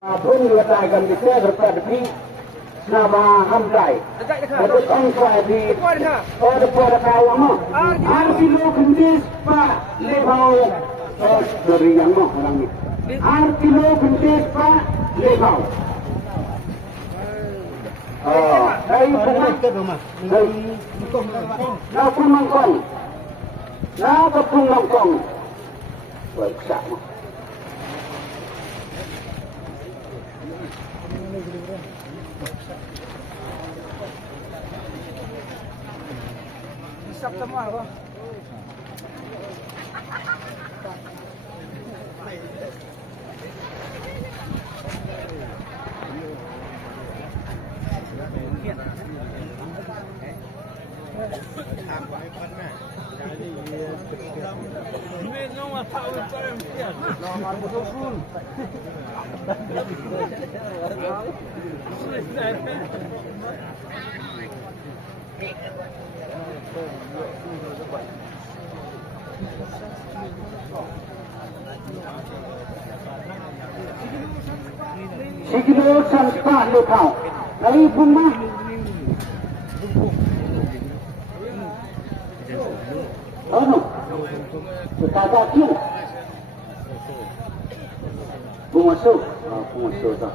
pun letakkan di sini berpadu nama Hamzai. Untuk angkai di pada kawamu. Arti lo kendis pak lebau dari yang mau orang ni. Arti lo kendis pak lebau. Dari Napung Mangkong. Napung Mangkong. Baik sama. Sắp semua apa? Sikit sampai lekau. Dari rumah. Oh no. Kita kira. Pengasuh. Pengasuh tak.